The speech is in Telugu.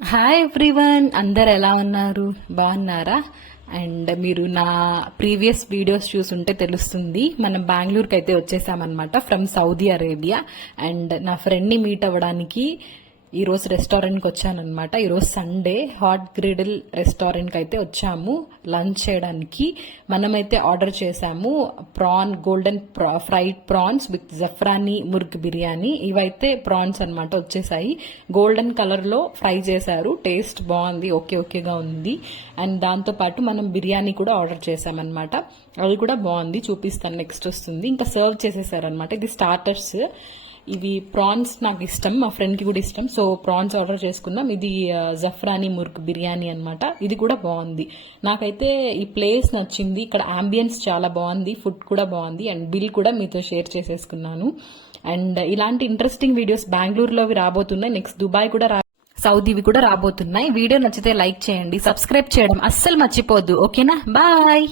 హాయ్ ఎవ్రీవన్ అందరు ఎలా ఉన్నారు? బాగున్నారా? అండ్ మీరు నా ప్రీవియస్ వీడియోస్ చూసుంటే తెలుస్తుంది మనం బెంగళూరుకి అయితే వచ్చేసామన్నమాట ఫ్రమ్ సౌదీ అరేబియా అండ్ నా ఫ్రెండ్ని మీట్ అవ్వడానికి ఈరోజు రెస్టారెంట్కి రెస్టారెంట్కి వచ్చానమాట ఈరోజు సండే హాట్ గ్రిడిల్ రెస్టారెంట్కి అయితే వచ్చాము. లంచ్ చేయడానికి మనమైతే ఆర్డర్ చేసాము prawn golden fried prawns with zafrani murgh biryani. ఇవైతే ప్రాన్స్ అనమాట వచ్చేసాయి. గోల్డెన్ కలర్లో ఫ్రై చేశారు. టేస్ట్ బాగుంది. ఓకే ఓకేగా ఉంది. అండ్ దాంతో పాటు మనం బిర్యానీ కూడా ఆర్డర్ చేసామన్నమాట అది కూడా బాగుంది. చూపిస్తాను. నెక్స్ట్ వస్తుంది. ఇంకా సర్వ్ చేసేసారనమాట ఇది స్టార్టర్స్ ఇవి ప్రాన్స్ నాకు ఇష్టం మా ఫ్రెండ్కి కూడా ఇష్టం. సో ప్రాన్స్ ఆర్డర్ చేసుకున్నాం ఇది జఫ్రానీ ముర్క్ బిర్యానీ అనమాట ఇది కూడా బాగుంది. నాకైతే ఈ ప్లేస్ నచ్చింది. ఇక్కడ అంబియన్స్ చాలా బాగుంది. ఫుడ్ కూడా బాగుంది. అండ్ బిల్ కూడా మీతో షేర్ చేసేసుకున్నాను. అండ్ ఇలాంటి ఇంట్రెస్టింగ్ వీడియోస్ బెంగళూరులోవి రాబోతున్నాయి. నెక్స్ట్ దుబాయ్ కూడా రా సౌదీవి కూడా రాబోతున్నాయి. వీడియో నచ్చితే లైక్ చేయండి. సబ్స్క్రైబ్ చేయడం అస్సలు మర్చిపోద్దు. ఓకేనా బాయ్